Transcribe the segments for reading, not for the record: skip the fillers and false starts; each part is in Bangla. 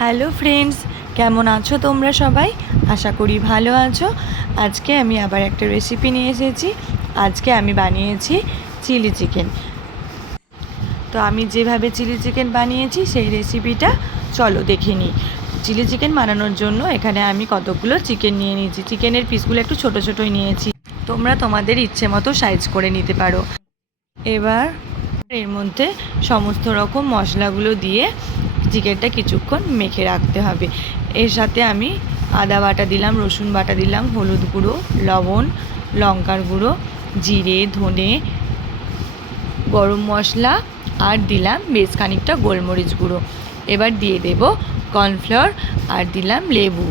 হ্যালো ফ্রেন্ডস, কেমন আছো তোমরা সবাই? আশা করি ভালো আছো। আজকে আমি আবার একটা রেসিপি নিয়ে এসেছি। আজকে আমি বানিয়েছি চিলি চিকেন। তো আমি যেভাবে চিলি চিকেন বানিয়েছি সেই রেসিপিটা চলো দেখে নিই। চিলি চিকেন বানানোর জন্য এখানে আমি কতগুলো চিকেন নিয়ে নিয়েছি। চিকেনের পিসগুলো একটু ছোটো ছোটোই নিয়েছি, তোমরা তোমাদের ইচ্ছে মতো সাইজ করে নিতে পারো। এবার এর মধ্যে সমস্ত রকম মশলাগুলো দিয়ে চিকেনটা কিছুক্ষণ মেখে রাখতে হবে। এর সাথে আমি আদা বাটা দিলাম, রসুন বাটা দিলাম, হলুদ গুঁড়ো, লবণ, লঙ্কার গুঁড়ো, জিরে, ধনে, গরম মশলা আর দিলাম বেশ খানিকটা গোলমরিচ গুঁড়ো। এবার দিয়ে দেব কর্নফ্লাওয়ার আর দিলাম লেবু।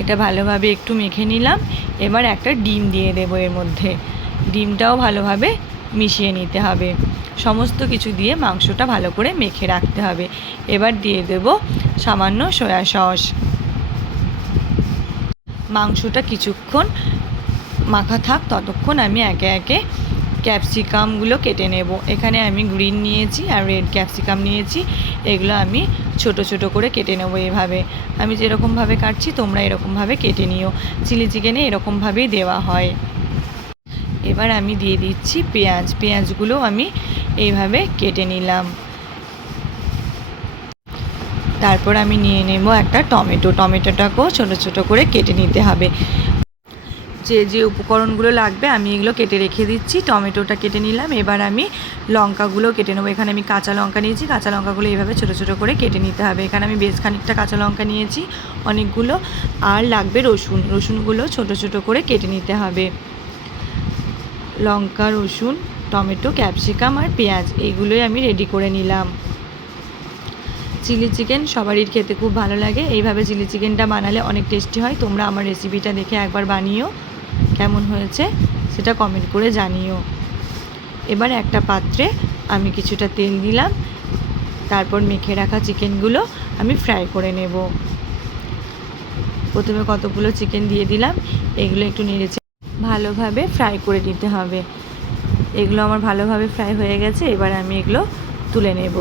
এটা ভালোভাবে একটু মেখে নিলাম। এবার একটা ডিম দিয়ে দেব এর মধ্যে। ডিমটাও ভালোভাবে মিশিয়ে নিতে হবে। সমস্ত কিছু দিয়ে মাংসটা ভালো করে মেখে রাখতে হবে। এবার দিয়ে দেব সামান্য সয়া সস। মাংসটা কিছুক্ষণ মাখা থাক, ততক্ষণ আমি একে একে ক্যাপসিকামগুলো কেটে নেব। এখানে আমি গ্রিন নিয়েছি আর রেড ক্যাপসিকাম নিয়েছি। এগুলো আমি ছোট ছোট করে কেটে নেব। এভাবে আমি যেরকমভাবে কাটছি তোমরা এরকমভাবে কেটে নিও। চিলি চিকেনে এরকমভাবেই দেওয়া হয়। এবার আমি দিয়ে দিচ্ছি পেঁয়াজ। পেঁয়াজগুলো আমি এইভাবে কেটে নিলাম। তারপর আমি নিয়ে নেব একটা টমেটো। টমেটোটাকেও ছোটো ছোটো করে কেটে নিতে হবে। যে যে উপকরণগুলো লাগবে আমি এগুলো কেটে রেখে দিচ্ছি। টমেটোটা কেটে নিলাম। এবার আমি লঙ্কাগুলো কেটে নেবো। এখানে আমি কাঁচা লঙ্কা নিয়েছি। কাঁচা লঙ্কাগুলো এইভাবে ছোটো ছোটো করে কেটে নিতে হবে। এখানে আমি বেশ খানিকটা কাঁচা লঙ্কা নিয়েছি, অনেকগুলো। আর লাগবে রসুন। রসুনগুলো ছোটো ছোটো করে কেটে নিতে হবে। লঙ্কা, রসুন, টমেটো, ক্যাপসিকাম আর পেঁয়াজ এইগুলোই আমি রেডি করে নিলাম। চিলি চিকেন সবারই খেতে খুব ভালো লাগে। এইভাবে চিলি চিকেনটা বানালে অনেক টেস্টি হয়। তোমরা আমার রেসিপিটা দেখে একবার বানিও, কেমন হয়েছে সেটা কমেন্ট করে জানিও। এবার একটা পাত্রে আমি কিছুটা তেল দিলাম। তারপর মেখে রাখা চিকেনগুলো আমি ফ্রাই করে নেব। প্রথমে কতগুলো চিকেন দিয়ে দিলাম। এগুলো একটু নেড়েচে ভালোভাবে ফ্রাই করে নিতে হবে। এগুলো আমার ভালোভাবে ফ্রাই হয়ে গেছে। এবার আমি এগুলো তুলে নেব।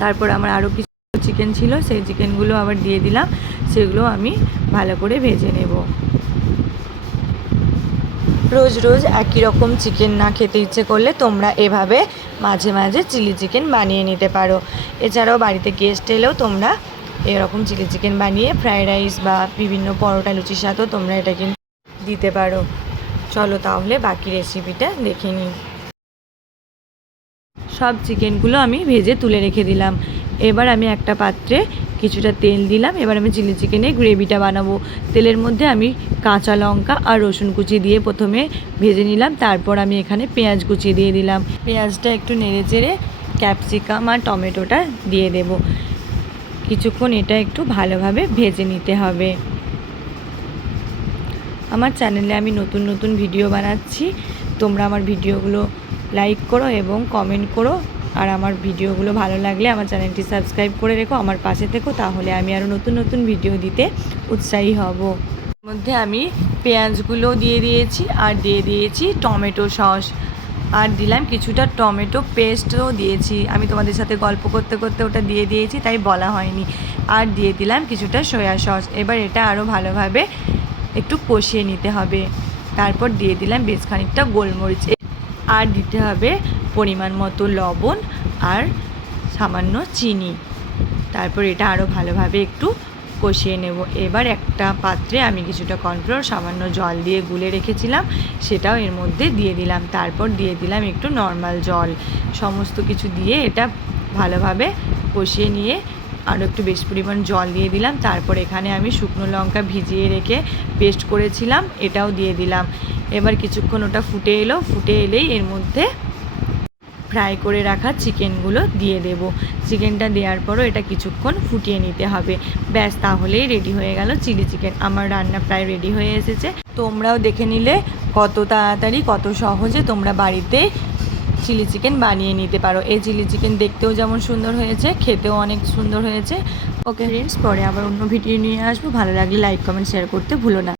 তারপর আমার আরও কিছু চিকেন ছিল, সেই চিকেনগুলো আবার দিয়ে দিলাম। সেগুলো আমি ভালো করে ভেজে নেব। রোজ রোজ একই রকম চিকেন না খেতে ইচ্ছে করলে তোমরা এভাবে মাঝে মাঝে চিলি চিকেন বানিয়ে নিতে পারো। এছাড়াও বাড়িতে গেস্ট এলেও তোমরা এরকম চিলি চিকেন বানিয়ে ফ্রাইড রাইস বা বিভিন্ন পরোটা লুচির সাথেও তোমরা এটা কিন্তু দিতে পারো। চলো তাহলে বাকি রেসিপিটা দেখে নিই। সব চিকেনগুলো আমি ভেজে তুলে রেখে দিলাম। এবার আমি একটা পাত্রে কিছুটা তেল দিলাম। এবার আমি চিলি চিকেনের গ্রেভিটা বানাবো। তেলের মধ্যে আমি কাঁচা লঙ্কা আর রসুন কুচি দিয়ে প্রথমে ভেজে নিলাম। তারপর আমি এখানে পেঁয়াজ কুচি দিয়ে দিলাম। পেঁয়াজটা একটু নেড়ে চেড়ে ক্যাপসিকাম আর টমেটোটা দিয়ে দেব। কিছুক্ষণ এটা একটু ভালোভাবে ভেজে নিতে হবে। আমার চ্যানেলে আমি নতুন নতুন ভিডিও বানাচ্ছি। তোমরা আমার ভিডিওগুলো লাইক করো এবং কমেন্ট করো। আর আমার ভিডিওগুলো ভালো লাগলে আমার চ্যানেলটি সাবস্ক্রাইব করে রেখো, আমার পাশে থেকো। তাহলে আমি আরও নতুন নতুন ভিডিও দিতে উৎসাহী হব। এর মধ্যে আমি পেঁয়াজগুলো দিয়ে দিয়েছি আর দিয়ে দিয়েছি টমেটো সস। আর দিলাম কিছুটা টমেটো পেস্টও দিয়েছি। আমি তোমাদের সাথে গল্প করতে করতে ওটা দিয়ে দিয়েছি, তাই বলা হয়নি। আর দিয়ে দিলাম কিছুটা সয়া সস। এবার এটা আরও ভালোভাবে একটু কষিয়ে নিতে হবে। তারপর দিয়ে দিলাম বেশ খানিকটা গোলমরিচ। আর দিতে হবে পরিমাণ মতো লবণ আর সামান্য চিনি। তারপর এটা আরও ভালোভাবে একটু কষিয়ে নেব। এবার একটা পাত্রে আমি কিছুটা কর্নফ্লাওয়ার সামান্য জল দিয়ে গুলে রেখেছিলাম, সেটাও এর মধ্যে দিয়ে দিলাম। তারপর দিয়ে দিলাম একটু নর্মাল জল। সমস্ত কিছু দিয়ে এটা ভালোভাবে কষিয়ে নিয়ে আরও একটু বেশি পরিমাণ জল দিয়ে দিলাম। তারপর এখানে আমি শুকনো লঙ্কা ভিজিয়ে রেখে পেস্ট করেছিলাম, এটাও দিয়ে দিলাম। এবার কিছুক্ষণ ওটা ফুটে এলো। ফুটে এলেই এর মধ্যে ফ্রাই করে রাখা চিকেনগুলো দিয়ে দেব। চিকেনটা দেওয়ার পরও এটা কিছুক্ষণ ফুটিয়ে নিতে হবে। ব্যাস, তাহলেই রেডি হয়ে গেল চিলি চিকেন। আমার রান্না প্রায় রেডি হয়ে এসেছে। তোমরাও দেখে নিলে কত তাড়াতাড়ি কত সহজে তোমরা বাড়িতে চিলি চিকেন বানিয়ে নিতে পারো। এই চিলি চিকেন দেখতেও যেমন সুন্দর হয়েছে, খেতেও অনেক সুন্দর হয়েছে। ওকে ফ্রেন্ডস, পরে আবার অন্য ভিডিও নিয়ে আসবো। ভালো লাগলে লাইক কমেন্ট শেয়ার করতে ভুলো না।